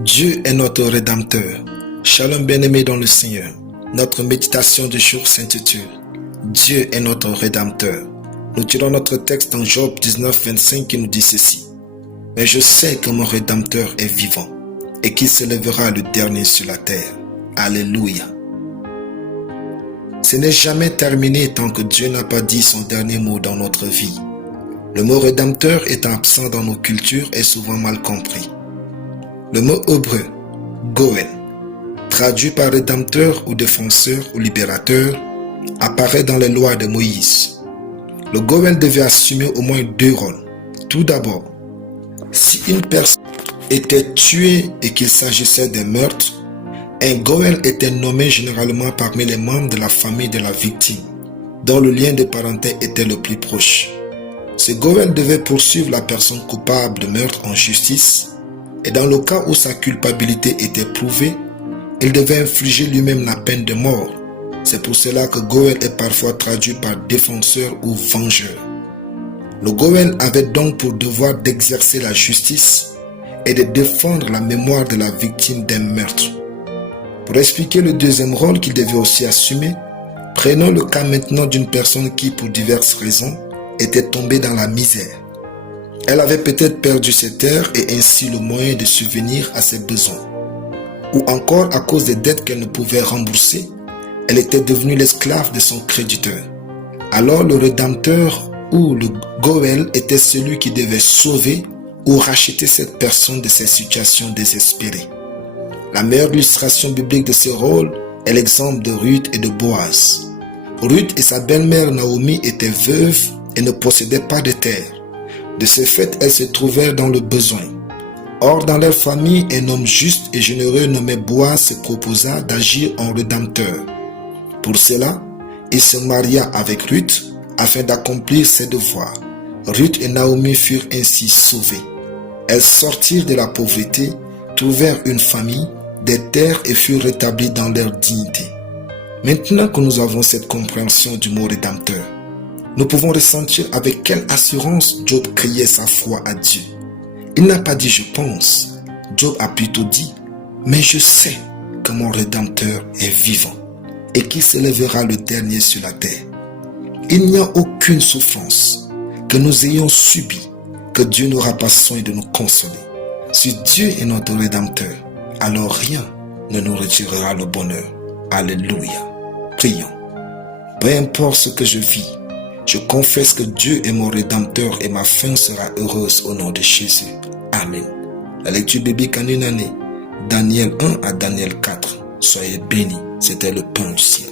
Dieu est notre Rédempteur. Shalom bien-aimés dans le Seigneur. Notre méditation du jour s'intitule Dieu est notre Rédempteur. Nous tirons notre texte dans Job 19, 25 qui nous dit ceci. Mais je sais que mon Rédempteur est vivant et qu'il se lèvera le dernier sur la terre. Alléluia. Ce n'est jamais terminé tant que Dieu n'a pas dit son dernier mot dans notre vie. Le mot Rédempteur étant absent dans nos cultures est souvent mal compris. Le mot hébreu, Goël, traduit par rédempteur ou défenseur ou libérateur, apparaît dans les lois de Moïse. Le Goël devait assumer au moins deux rôles. Tout d'abord, si une personne était tuée et qu'il s'agissait d'un meurtre, un Goël était nommé généralement parmi les membres de la famille de la victime, dont le lien de parenté était le plus proche. Ce Goël devait poursuivre la personne coupable de meurtre en justice, et dans le cas où sa culpabilité était prouvée, il devait infliger lui-même la peine de mort. C'est pour cela que Goël est parfois traduit par défenseur ou vengeur. Le Goël avait donc pour devoir d'exercer la justice et de défendre la mémoire de la victime d'un meurtre. Pour expliquer le deuxième rôle qu'il devait aussi assumer, prenons le cas maintenant d'une personne qui, pour diverses raisons, était tombée dans la misère. Elle avait peut-être perdu ses terres et ainsi le moyen de subvenir à ses besoins. Ou encore à cause des dettes qu'elle ne pouvait rembourser, elle était devenue l'esclave de son créditeur. Alors le Rédempteur ou le Goël était celui qui devait sauver ou racheter cette personne de ses situations désespérées. La meilleure illustration biblique de ce rôle est l'exemple de Ruth et de Boaz. Ruth et sa belle-mère Naomi étaient veuves et ne possédaient pas de terre. De ce fait, elles se trouvèrent dans le besoin. Or, dans leur famille, un homme juste et généreux nommé Boaz se proposa d'agir en rédempteur. Pour cela, il se maria avec Ruth afin d'accomplir ses devoirs. Ruth et Naomi furent ainsi sauvées. Elles sortirent de la pauvreté, trouvèrent une famille, des terres et furent rétablies dans leur dignité. Maintenant que nous avons cette compréhension du mot rédempteur, nous pouvons ressentir avec quelle assurance Job criait sa foi à Dieu. Il n'a pas dit « je pense ». Job a plutôt dit « mais je sais que mon Rédempteur est vivant et qu'il se lèvera le dernier sur la terre ». Il n'y a aucune souffrance que nous ayons subie que Dieu n'aura pas soin de nous consoler. Si Dieu est notre Rédempteur, alors rien ne nous retirera le bonheur. Alléluia. Prions. Peu importe ce que je vis, je confesse que Dieu est mon Rédempteur et ma fin sera heureuse au nom de Jésus. Amen. La lecture biblique en une année, Daniel 1 à Daniel 4. Soyez bénis, c'était le pain du ciel.